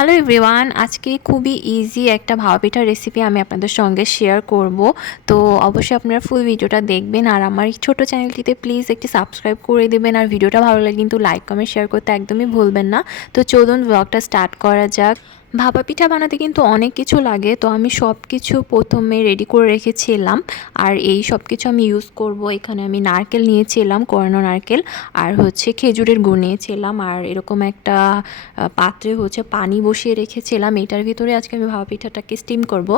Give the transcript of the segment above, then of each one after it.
Hello everyone, আজকে খুবই easy একটা ভাপা পিঠার রেসিপি আমি আপনাদের সঙ্গে শেয়ার করব। তো অবশ্যই আপনারা ফুল ভিডিওটা দেখবেন আর আমার এই ছোটো চ্যানেলটিতে প্লিজ একটি সাবস্ক্রাইব করে দেবেন। আর ভিডিওটা ভালো লাগলে কিন্তু লাইক কমেন্ট শেয়ার করতে একদমই ভুলবেন না। তো চলুন ব্লগটা স্টার্ট করা যাক। ভাপা পিঠা বানাতে কিন্তু অনেক কিছু লাগে, তো আমি সব কিছু প্রথমে রেডি করে রেখেছিলাম। আর এই সব কিছু আমি ইউজ করব। এখানে আমি নারকেল নিয়েছিলাম, কোরানো নারকেল, আর হচ্ছে খেজুরের গুড় নিয়েছিলাম, আর এরকম একটা পাত্রে হচ্ছে পানি বসিয়ে রেখেছিলাম। এটার ভিতরে আজকে আমি ভাপা পিঠাটাকে স্টিম করব।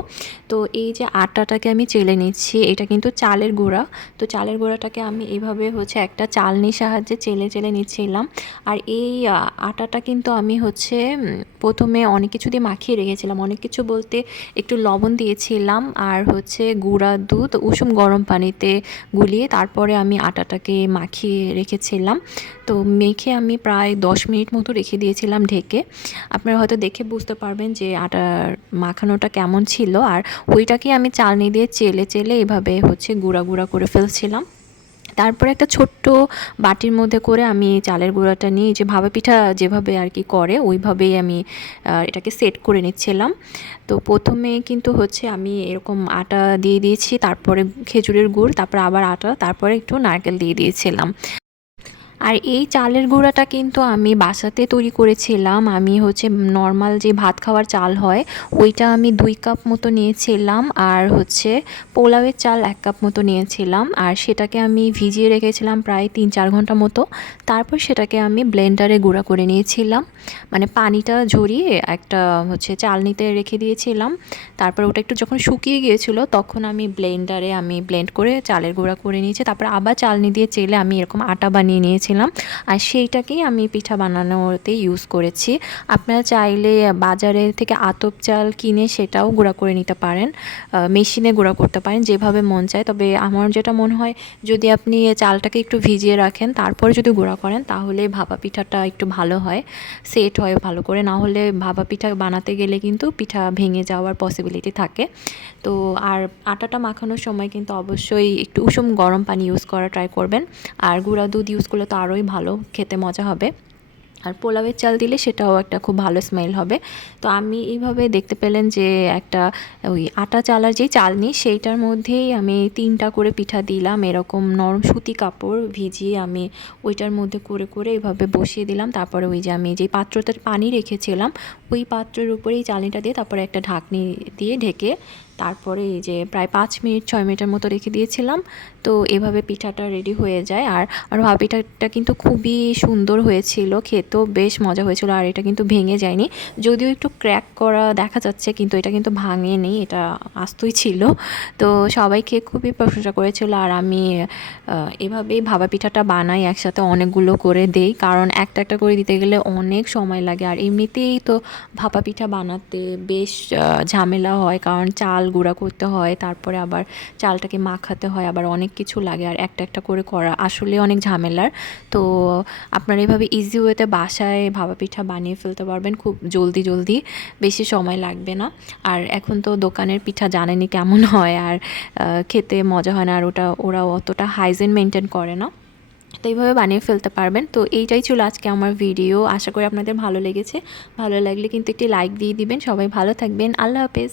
তো এই যে আটাটাকে আমি চেলে নিচ্ছি, এটা কিন্তু চালের গুঁড়া। তো চালের গুঁড়াটাকে আমি এইভাবে হচ্ছে একটা চালনির সাহায্যে চেলে চেলে নিচ্ছিলাম। আর এই আটাটা কিন্তু আমি হচ্ছে প্রথমে অনেক কিছু দিয়ে মাখিয়ে রেখেছিলাম। অনেক কিছু বলতে একটু লবণ দিয়েছিলাম, আর হচ্ছে গুঁড়া দুধ উষুম গরম পানিতে গুলিয়ে তারপরে আমি আটাটাকে মাখিয়ে রেখেছিলাম। তো মেখে আমি প্রায় 10 মিনিট মতো রেখে দিয়েছিলাম ঢেকে। আপনারা হয়তো দেখে বুঝতে পারবেন যে আটার মাখানোটা কেমন ছিল। আর ওইটাকে আমি চালনি দিয়ে চেলে চেলে এভাবে হচ্ছে গুঁড়া গুঁড়া করে ফেলছিলাম। তারপরে একটা ছোট্ট বাটির মধ্যে করে আমি চালের গুঁড়াটা নিয়ে, যে ভাপা পিঠা যেভাবে আর কি করে ওইভাবেই আমি এটাকে সেট করে নিচ্ছিলাম। তো প্রথমে কিন্তু হচ্ছে আমি এরকম আটা দিয়ে দিয়েছি, তারপরে খেজুরের গুড়, তারপরে আবার আটা, তারপরে একটু নারকেল দিয়ে দিয়েছিলাম। আর এই চালের গুঁড়াটা কিন্তু আমি বাসাতে তৈরি করেছিলাম। আমি হচ্ছে নর্মাল যে ভাত খাওয়ার চাল হয় ওইটা আমি 2 কাপ মতো নিয়েছিলাম, আর হচ্ছে পোলাওয়ের চাল 1 কাপ মতো নিয়েছিলাম। আর সেটাকে আমি ভিজিয়ে রেখেছিলাম প্রায় 3-4 ঘন্টা মতো। তারপর সেটাকে আমি ব্লেন্ডারে গুঁড়া করে নিয়েছিলাম, মানে পানিটা ঝরিয়ে একটা হচ্ছে চালনিতে রেখে দিয়েছিলাম। তারপর ওটা একটু যখন শুকিয়ে গিয়েছিল তখন আমি ব্লেন্ডারে ব্লেন্ড করে চালের গুঁড়া করে নিয়েছি। তারপর আবার চালনি দিয়ে চেলে আমি এরকম আটা বানিয়ে নিয়েছিলাম, আর সেইটাকেই আমি পিঠা বানানোতে ইউজ করেছি। আপনারা চাইলে বাজারে থেকে আতপ চাল কিনে সেটাও গুঁড়া করে নিতে পারেন, মেশিনে গুঁড়া করতে পারেন, যেভাবে মন চায়। তবে আমার যেটা মনে হয়, যদি আপনি চালটাকে একটু ভিজিয়ে রাখেন তারপরে যদি গুঁড়া করেন তাহলে ভাপা পিঠাটা একটু ভালো হয়, সেট হয় ভালো করে। না হলে ভাপা পিঠা বানাতে গেলে কিন্তু পিঠা ভেঙে যাওয়ার পসিবিলিটি থাকে। তো আর আটাটা মাখানোর সময় কিন্তু অবশ্যই একটু উষুম গরম পানি ইউজ করা ট্রাই করবেন। আর গুঁড়া দুধ ইউজ করলে তো আরোই ভালো, খেতে মজা হবে। আর পোলাওয়ের চাল দিলে সেটাও একটা খুব ভালো স্মেল হবে। তো আমি এইভাবে দেখতে পেলেন যে একটা ওই আটা চালার যেই চালনি সেইটার মধ্যেই আমি 3টা করে পিঠা দিলাম। এরকম নরম সুতি কাপড় ভিজিয়ে আমি ওইটার মধ্যে করে করে এভাবে বসিয়ে দিলাম। তারপরে ওই যে আমি যেই পাত্রতে পানি রেখেছিলাম ওই পাত্রের উপরেই চালনিটা দিয়ে তারপরে একটা ঢাকনি দিয়ে ঢেকে তারপরে এই যে প্রায় 5-6 মিনিটের মতো রেখে দিয়েছিলাম। তো এভাবে পিঠাটা রেডি হয়ে যায়। আর ভাপা পিঠাটা কিন্তু খুবই সুন্দর হয়েছিল, খেতেও বেশ মজা হয়েছিল। আর এটা কিন্তু ভেঙে যায়নি, যদিও একটু ক্র্যাক করা দেখা যাচ্ছে, কিন্তু এটা কিন্তু ভাঙেনি, এটা আস্তই ছিল। তো সবাই খেয়ে খুবই প্রশংসা করেছিল। আর আমি এভাবেই ভাপা পিঠাটা বানাই, একসাথে অনেকগুলো করে দেই, কারণ একটা একটা করে দিতে গেলে অনেক সময় লাগে। আর এমনিতেই তো ভাপা পিঠা বানাতে বেশ ঝামেলা হয়, কারণ চাল গুঁড়া করতে হয়, তারপরে আবার চালটাকে মাখাতে হয়, আবার অনেক কিছু লাগে। আর একটা একটা করে করা আসলে অনেক ঝামেলার। তো আপনারা এভাবে ইজি ওয়েতে বাসায় ভাপা পিঠা বানিয়ে ফেলতে পারবেন খুব জলদি জলদি, বেশি সময় লাগবে না। আর এখন তো দোকানের পিঠা জানেনই কেমন হয়, আর খেতে মজা হয় না, আর ওরা অতটা হাইজিন মেনটেন করে না। তো এইভাবে বানিয়ে ফেলতে পারবেন। তো এইটাই ছিল আজকে আমার ভিডিও, আশা করি আপনাদের ভালো লেগেছে। ভালো লাগলে কিন্তু একটি লাইক দিয়ে দিবেন। সবাই ভালো থাকবেন, আল্লাহ হাফেজ।